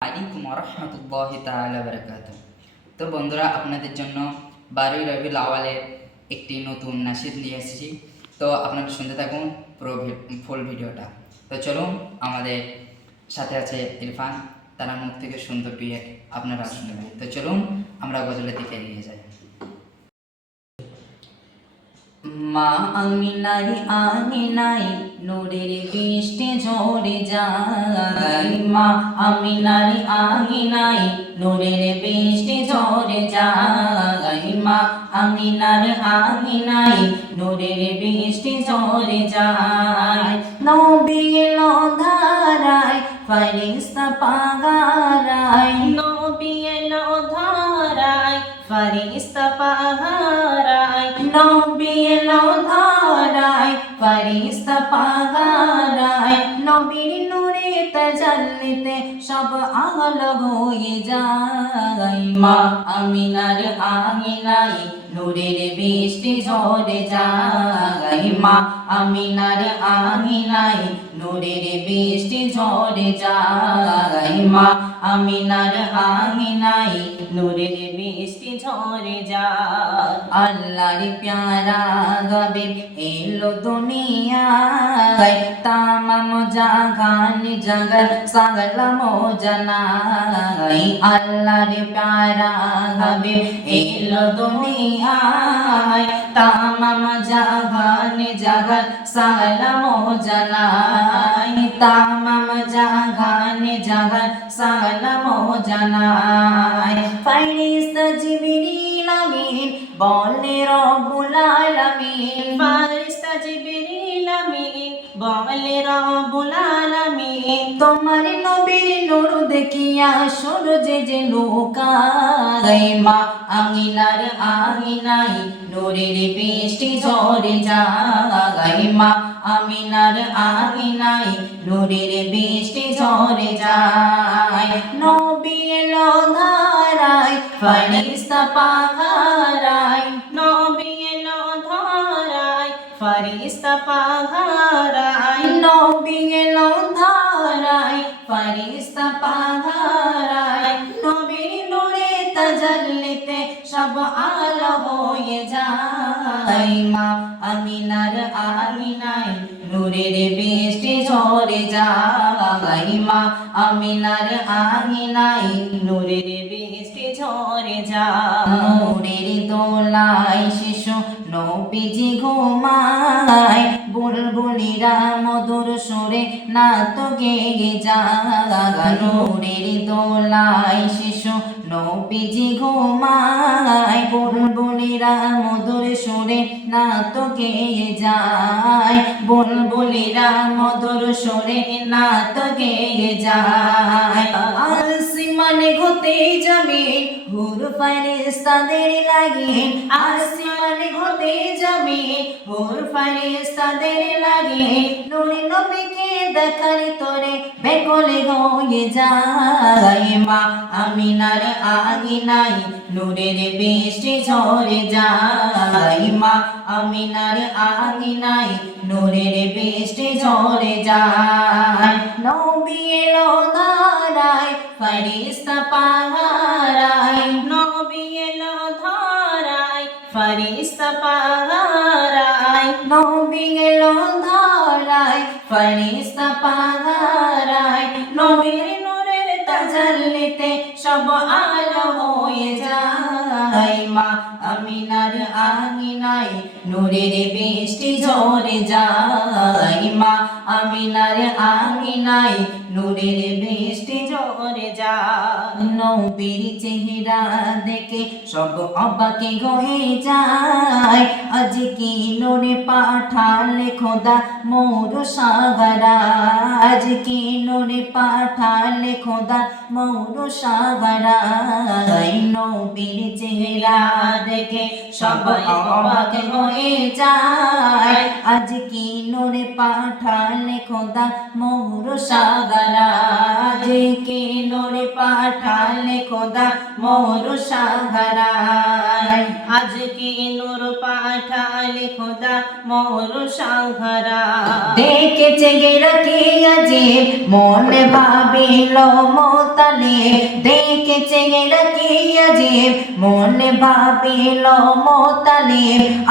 আলাইকুম রহমতুল্লাহি তাআলা বারাকাতুহু। তো বন্ধুরা, আপনাদের জন্য 12ই রবিউল আওয়ালের একটি নতুন নাশিদ নিয়ে এসেছি। তো আপনারা শুনতে থাকুন পুরো ফুল ভিডিওটা। তো চলুন, আমাদের সাথে আছে ইরফান, তার মুখ থেকে সুন্দর বিয়েট আপনারা শুনবেন। তো চলুন আমরা গজলের দিকে এগিয়ে যাই। মা আমিনার আঙিনায় নূরের বৃষ্টি ঝরে যায়, মা আমিনার আঙিনায় নূরের বৃষ্টি ঝরে যায়, মা আমিনার আঙিনায় নূরের বৃষ্টি ঝরে যায়। নবী এলো ধারায় ফেরেশতা পাহারায়, নবী এলো ধারায় ফেরেশতা পাহারায়, নবী এলো ধারায় ফেরেশতা পাহারায়। নবীর নূরে তাজাল্লিতে সব আলো হয়ে যায়, মা আমিনার আঙিনায় নূরের বৃষ্টি ঝরে যায়, মা আমিনার আঙিনায় নূরের বৃষ্টি ঝরে যায়, মা আমিনার আঙিনায় নূরের বৃষ্টি ঝরে যায়। আল্লাহর প্যারা হাবিব এলো দুনিয়ায়, তামাম জাহান জগৎ সালাম জানাই। আল্লাহর প্যারা হাবিব এলো দুনিয়ায়, তামাম জাহান জগৎ সালাম জানাই, তামাম জাহান জগৎ সালাম জানাই। ফেরেশতা জিবরিল আমিন বলে রব্বুল আলামিন, ফেরেশতা জিবরিল আমিন বলে রব্বুল আলামিন, তোমার নবীর নূর দেখিয়া সূরজ যে লুকায়, মা আমিনার আঙিনায় নূরের বৃষ্টি ঝরে যায়, মা আমিনার আঙিনায় নূরের বৃষ্টি ঝরে যায়। নবী এলো ধারায় ফেরেশতা পাহারায়, নবী এলো ধারায় ফেরেশতা পাহারায়, নবী এলো ধারায় ফেরেশতা পাহারায়। নবীর নূরে তাজাল্লিতে সব আলো হয়ে যায়, মা আমিনার আঙিনায় নূরের বৃষ্টি ঝরে যায়, মা আমিনার আঙিনায় নূরের বৃষ্টি ঝরে যায়। নূরের দোলায় শিশু নবীজি ঘুমায়, বুলবুলিরা মধুর সুরে নাত গেয়ে যায়। নূরের দোলায় শিশু নবীজি ঘুমায়, বুলবুলিরা মধুর সুরে নাত গেয়ে যায়, বুলবুলিরা মধুর সুরে নাত গেয়ে যায়। আসমানে ঘুরতে জমিন হুর ফেরেশতাদের লাগিয়ে, আসমানে ঘুরতে জমিন হুর ফেরেশতাদের লাগিয়ে, নূরে নবীকে দেখার তোরে বেকলে হয়ে যায়, মা আমিনার আঙিনায় নূরের বৃষ্টি ঝরে যায়, মা আমিনার আঙিনায় নূরের বৃষ্টি ঝরে যায়। নবী এলো ধারায় ফেরেশতা পাহারায়, নবী এলো ধারায় ফেরেশতা পাহারায়, নবী এলো ধারায় ফেরেশতা পাহারায়। নবীর নূরের তাজাল্লিতে সব আলো হয়ে যায়, মা আমিনার আঙিনায় নূরের বৃষ্টি ঝরে যায়, মা আমিনার আঙিনায় নূরের বৃষ্টি ঝরে যায়। নবীর চেহারা দেখে সব অবাকে হয়ে যায়, আজ কি নূরে পাঠালে খোদা মোর সাগরা, আজ কি নূরে পাঠালে খোদা মোর সাগরা। নবীর চেহারা দেখে সবাই অবাক হয়ে যায়, আজ কি নূরে পাঠালে খোদা মোর সাগরা। সাহারা যে কে নূর পাঠালে খোদা মোর সাহারায় আজকে নূর পাঠালে খোদা মোর সাহারায় দেখেছে গেরা কে আজীব মনে ভাবিল মোতালে দেখেছে গেরা কে আজীব মনে ভাবিল মোতালে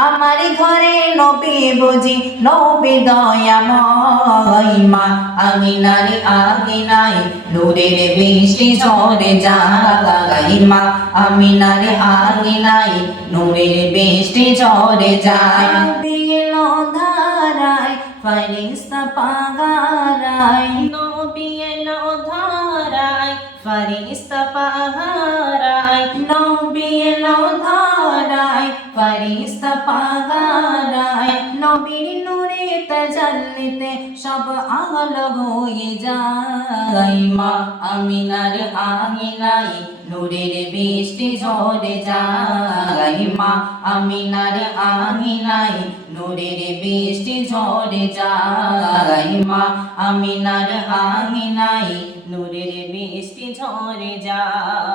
আমার ঘরে নবী বুঝি নবী দয়াময় মা আমিনার আমিনায় নূরের বৃষ্টি ঝরে যায় মা আমিনার আমিনায় নূরের বৃষ্টি ঝরে যায় বিল ধারায় ফরিস্তা পাহারায় নবী এলো ধারায় ফরিস্তা পাহারায় নবী এলো ধারায় ফরিস্তা পাহারায় নবীর নূরে তাজাল্লিতে সব আলো হয়ে যায় মা আমিনার আমিনায় নূরের বৃষ্টি ঝরে যায় মা আমিনার আমিনায় নূরের বৃষ্টি ঝরে যায় মা আমিনার আমিনায় নূরের বৃষ্টি ঝরে যায়।